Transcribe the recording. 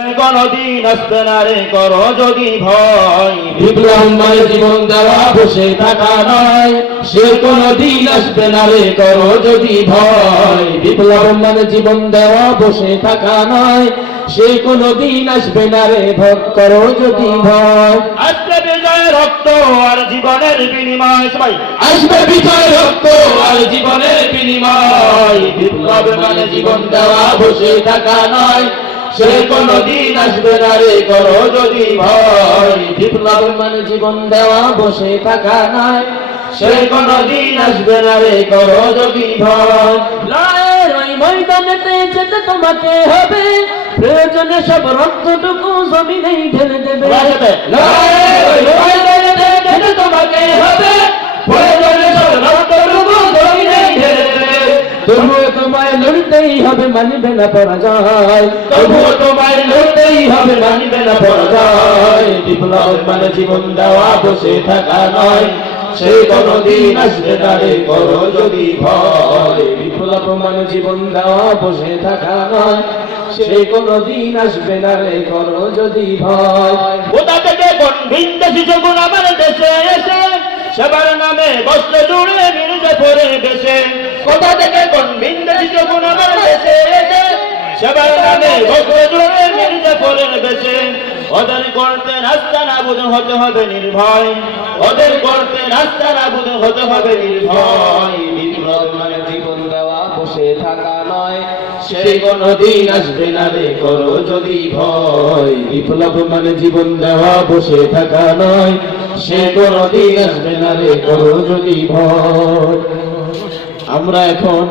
কোনদিন আসবে না রে করো যদি ভয়। বিপ্লব মানে জীবন দেওয়া বসে থাকা নয়, সে কোনদিন আসবে না রে করো যদি ভয়। বিপ্লব মানে জীবন দেওয়া বসে থাকা নয়, সে কোনদিন আসবে না রে করো যদি ভয়। আসবে বিজয় রক্ত আর জীবনের বিনিময়, সবাই আসবে বিজয় রক্ত আর জীবনের বিনিময়। বিপ্লব মানে জীবন দেওয়া বসে থাকা নয়, সে কোনদিন আসবে না রে করো যদি ভয়। বিপ্লব মানে জীবন দেওয়া বসে থাকা নয়, সে কোনদিন আসবে না রে করো যদি ভয়। লড়াইয়ের ওই ময়দানেতে যেতে তোমাকে হবে, প্রয়োজনে সব রক্তটুকু জমিনেই ঢেলে দেবে। লড়াইয়ের ওই ময়দানেতে যেতে তোমাকে হবে, প্রয়োজনে সব রক্তটুকু জমিনেই ঢেলে দেবে। তবুও তোমায় লড়তেই হবে, মানিবে না পরাজয়। তবুও তোমায় লড়তেই হবে, মানিবে না পরাজয়। বিপ্লব মানে জীবন দেওয়া বসে থাকা নয়, সে কোনদিন আসবে না রে করো যদি ভয়। বিপ্লব মানে জীবন দেওয়া বসে থাকা নয়, সে কোনদিন আসবে না রে করো যদি ভয়। কোথা থেকে কোন ভিনদেশি যখন আমার দেশে এসে সবার নামে বস্ত্র জুড়ে মির্জাপুরে দেশে। কোথা থেকে কোন ভিনদেশি যখন আমার দেশে এসে সবার নামে বস্ত্র জুড়ে মির্জাপুরে দেশে। ওদের করতে রাস্তা না বুঝে হতে হবে নির্ভয়, ওদের করতে রাস্তা না বুঝে হতে হবে নির্ভয়। বিপ্লব মানে জীবন দেওয়া বসে থাকা নয়, সে কোনদিন আসবে না রে করো যদি ভয়। বিপ্লব মানে জীবন দেওয়া বসে থাকা নয়, সে কোনদিন আসবে না রে করো যদি ভয়। আমরা এখন